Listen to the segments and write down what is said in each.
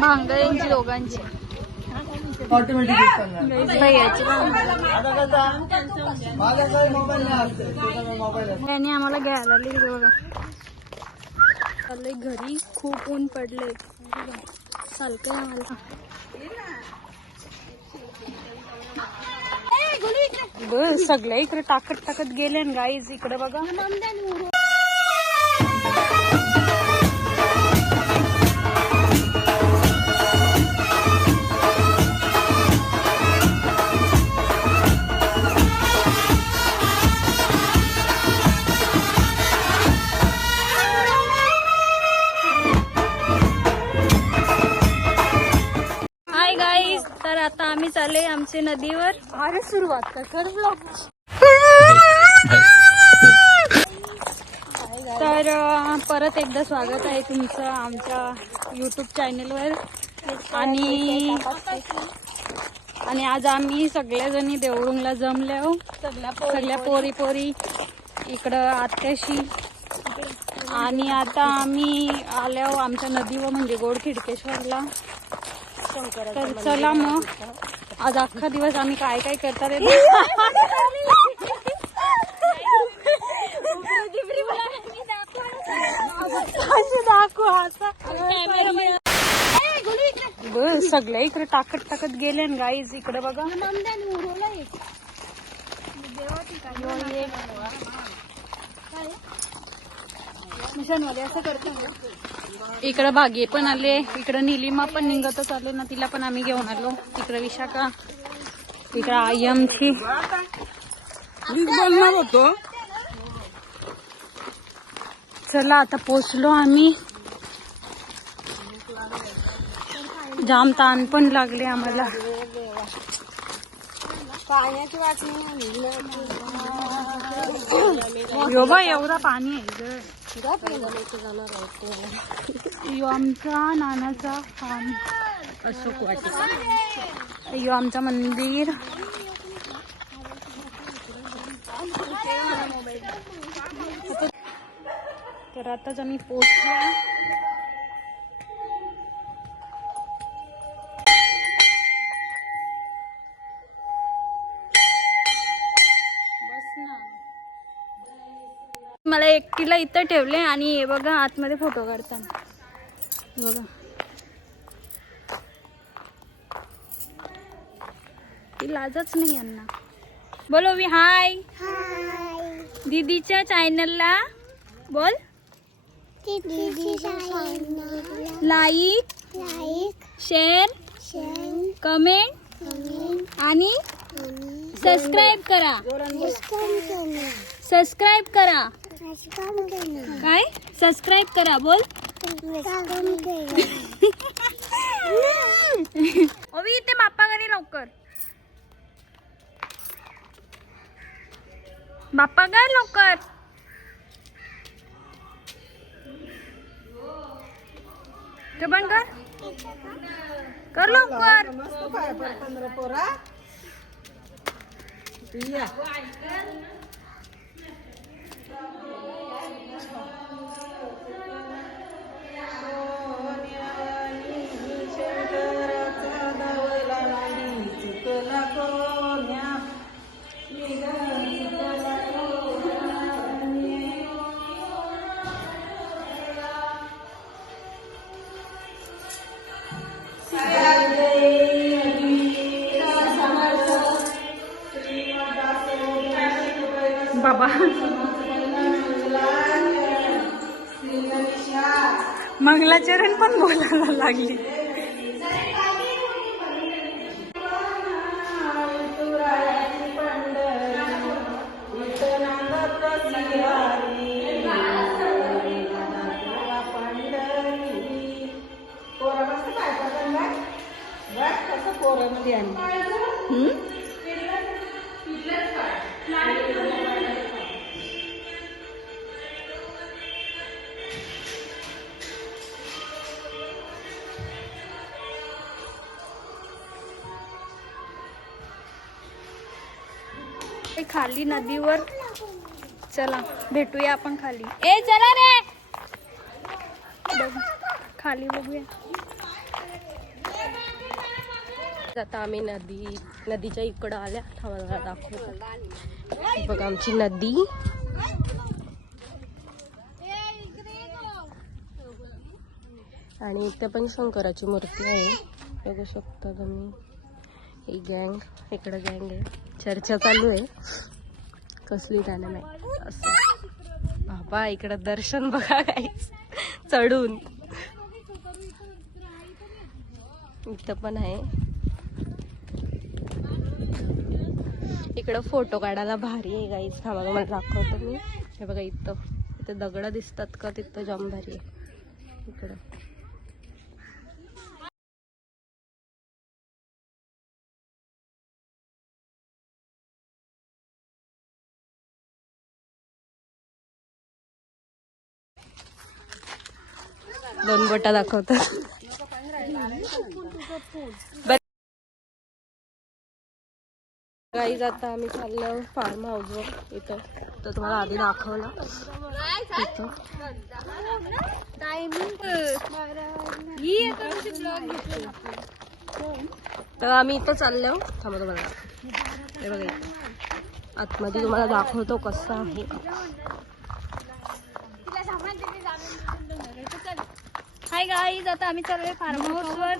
भांगड्यांची दोघांची त्यांनी आम्हाला घ्यायला आले बघा. चाललंय घरी, खूप ऊन पडले. चालतंय आम्हाला. सगळ्या इकडे टाकत टाकत गेले गाईज. इकडे बघा. तर आता आम्ही चालले आमचे नदीवर. अरे सुरुवात कर ब्लॉग. तर परत एकदा स्वागत आहे तुमचं आमच्या यूट्यूब चॅनलवर. आणि आज आम्ही सगळ्याजणी देवळुंगला जमले आहो. सगळ्या पोरी इकडं आत्याशी. आणि आता आम्ही आलो आमच्या नदीवर म्हणजे गोडखिडकेश्वरला. तर चला मग आज अख्खा दिवस आम्ही काय काय करतात सगळ्या इकडे टाकत टाकत गेले गाईज. इकडे बघा. असं करतो. इकडे भागे पण आले. इकडे निलिमा पण निघतच आले ना, तिला पण आम्ही घेऊन आलो. तिकडे विशाखा, इकडे आई आमची. चला आता पोचलो आम्ही. जाम ताण पण लागले आम्हाला. पाण्याची वाट यो बा एवढा पाणी आहे. यो आमचा नानाचा फार्म. अशोक वाटिका. यो आमचा मंदिर. तर आताच आम्ही पोहोचलो. मला एकटीला इथं ठेवले आणि हे बघा आतमध्ये फोटो काढताना बघा. ती लाजच नाही यांना. बोलो मी हाय दीदीच्या चॅनलला बोल. लाईक शेअर कमेंट आणि सबस्क्राईब करा. सबस्क्राईब करा. काय सबस्क्राईब करा बोल. ओवी इथे बाप्पा घरी लवकर. बाप्पा घर लवकर. ते बंद कर लवकर. बाबा मंगलाचरण पण बोलायला लागली. खाली नदीवर. चला भेटूया आपण खाली. ए चला रे. बघ खाली बघूया. आता आम्ही नदीच्या इकडं आल्या. थांबा दाखवतो. बघा आमची नदी. आणि इथे पण शंकराची मूर्ती आहे, बघू शकता तुम्ही. ही गँग, इकडं गँग आहे. चर्चा चालू आहे कसली त्याने असं. बाबा इकडं दर्शन बघा गाईस चढून. इथं पण आहे. इकडं फोटो काढायला भारी आहे गाईस. थांबा मला दाखवतो मी. हे बघा इथं दगड दिसतात का, तिथं जाम भारी आहे इकडं. दोन बोटा दाखवतो. गाईज आता आम्ही चाललो फार्म हाऊसवर. इथं तर तुम्हाला आधी दाखवलं इथं. तर आम्ही इथं चाललो. थांबा तुम्हाला हे बघा इथं आतमध्ये तुम्हाला दाखवतो कसं आहे. हाय गाईज, आता आम्ही चाललोय फार्म हाऊस वर.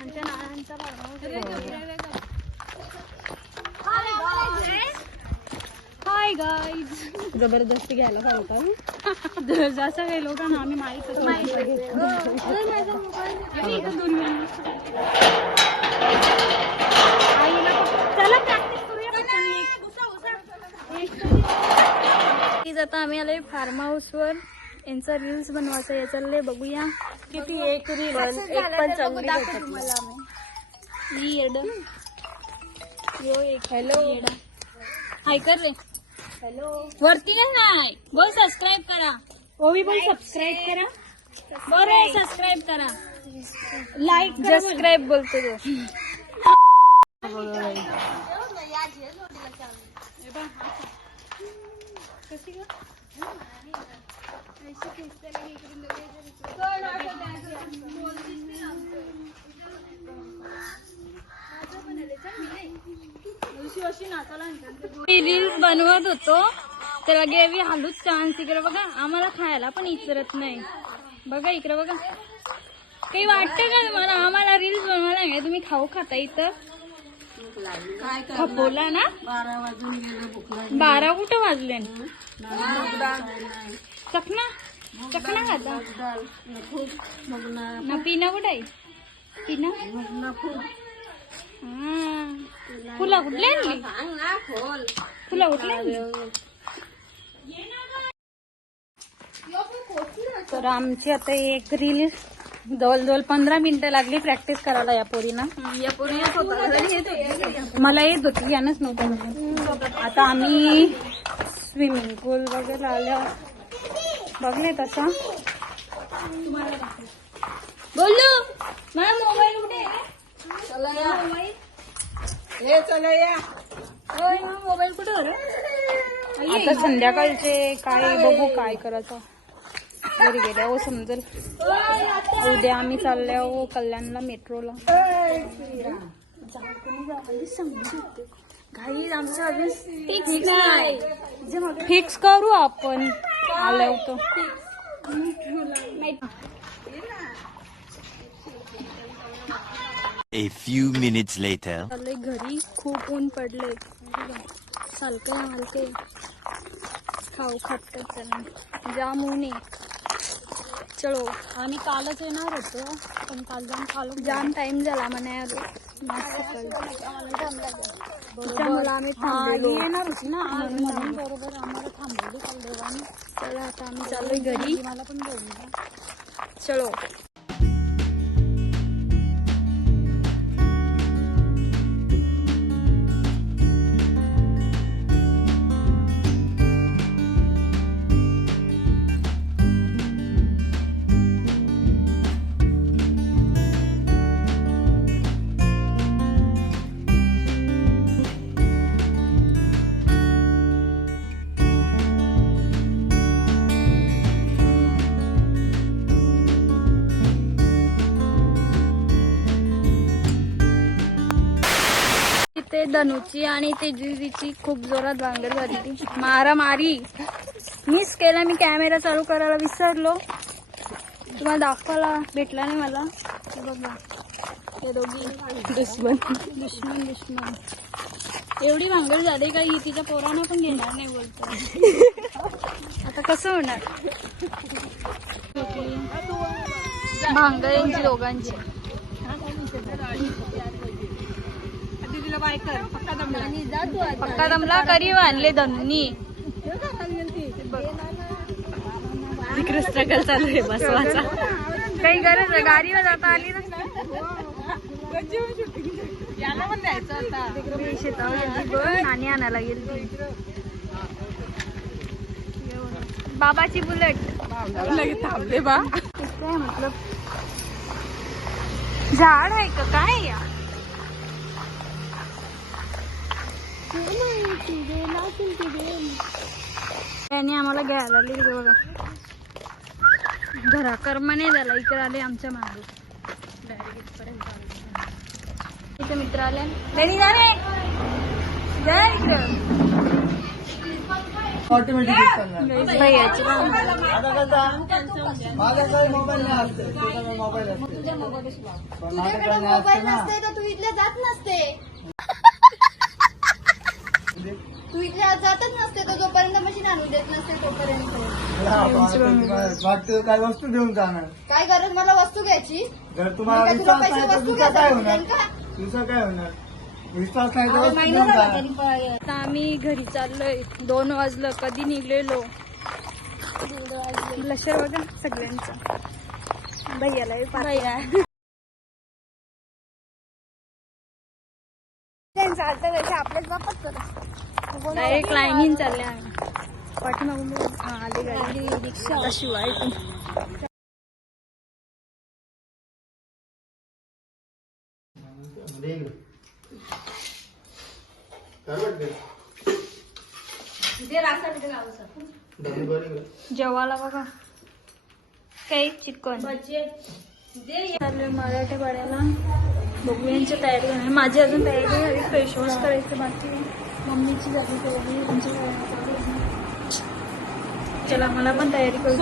आमच्या नानांचा फार्म हाऊस. हाय गाईज, जबरदस्ती घ्यायला सांगतात. जसं काही लोकांना आम्ही माहितच चला प्रॅक्टिस करूया. आता आम्ही आलोय फार्म हाऊस वर. यांचा रील्स बनवायचा आहे, चाललंय बघूया किती एक रील एक पण चांगली भेटत तुम्हाला. हॅलो हाय कर रे. हॅलो वरती नाही बोल, सबस्क्राईब करा. ओवी बोल, सबस्क्राईब करा. बरं सबस्क्राईब करा. लाईक सबस्क्राईब बोलतो तो. रील्स बनवत होतो तर लगे हालूच चान्स. इकडे बघा, आम्हाला खायला पण इचरत नाही. बघा इकडे बघा. काही वाटतं का तुम्हाला आम्हाला रील्स बनवायला नाही? तुम्ही खाऊ खाता इथं. खपवला ना. 12 वाजून गेले. 12 कुठं वाजले? चकना चकना खाता ना. पिना कुठं आहे? पिना फुला कुठले आणली? फुला कुठले आणली? तर आमची आता एक रील जवळजवळ 15 मिनिटं लागली प्रॅक्टिस करायला या पोरीना. मला येत होती, यानच नव्हतं. आता आम्ही स्विमिंग पूल वगैरे आल्या बघले तसा. बोललो मला मोबाईल कुठे आहे? मोबाईल कुठे हो? आता संध्याकाळचे काय बघू काय करायचं. घरी गेल्यावर समजेल. उद्या आम्ही चालल्या कल्याणला मेट्रोला. घाई आमच्या अजून फिक्स नाही. फिक्स करू आपण आल्या होतो. A few minutes later. घरी खूप ऊन पडले. सारखे हलके खाऊ खातात त्यांना जाम ऊन आहे. चलो आम्ही कालच येणार होतो पण काल जाम टाइम झाला म्हणे. त्यामुळे आम्ही येणार होती ना म्हणून बरोबर आम्हाला थांबवली काल देवानी. चला आता आम्ही चाललोय घरी. मला पण बोलू. चलो. इथे धनुची आणि तेजस्वीची खूप जोरात भांगड झाली ती मारामारी. मिस केला मी, कॅमेरा चालू करायला विसरलो. तुम्हाला दाखवायला भेटला नाही मला. हे बघा ते दोघी दुश्मन. एवढी भांगड झाली का ही तिच्या पोरांना पण घेणार नाही बोलतो. आता कसं होणार भांगड यांची दोघांची. पक्का दमला करी आणले धनुनी. इकडे स्ट्रगल चालू आहे बसवाचा. काही गरज आहे गाडीवर जाता आली ना. याला पण द्यायचं होता शेतावर नाणी आणायला गेली. बाबाची बुलेट थांबले बा. काय मतलब झाड आहे का काय या. त्याने आम्हाला घ्यायला आले बघा. घरा कर्म नाही झाला. इकडे आले आमच्या मागे. इथे मित्र आले. तू इथे जातच नसते तो जोपर्यंत मशीन आणून देत नसते तोपर्यंत. काय वस्तू घेऊन जाणार. काय गरज मला वस्तू घ्यायची. जर तुम्हाला मग काय तुला विश्वास पैसे नाही तर वस्तू दुसरं काय घ्यायला होणार. का? दुसरं काय होणार. विश्वास नाही तर वस्तू घेऊन जाणार. आता आम्ही घरी चाललोय. 2 वाजलं. कधी निघलेलो. लशर बघा सगळ्यांचा. भैयाला आपल्याच बापात करा. डायरेक्ट लाईनीन चालले आम्ही. पाठीमागून आली गाडी रिक्षा शिवाय. जेवायला बघा काही चिकन चाललोय मराठी पाड्याला. बघू यांची तयारी होणार. माझी अजून तयारी झाली. फेस वॉश करायचं बाकी आहे. मम्मीची झाली तयारी. त्यांची चला मला पण तयारी करू.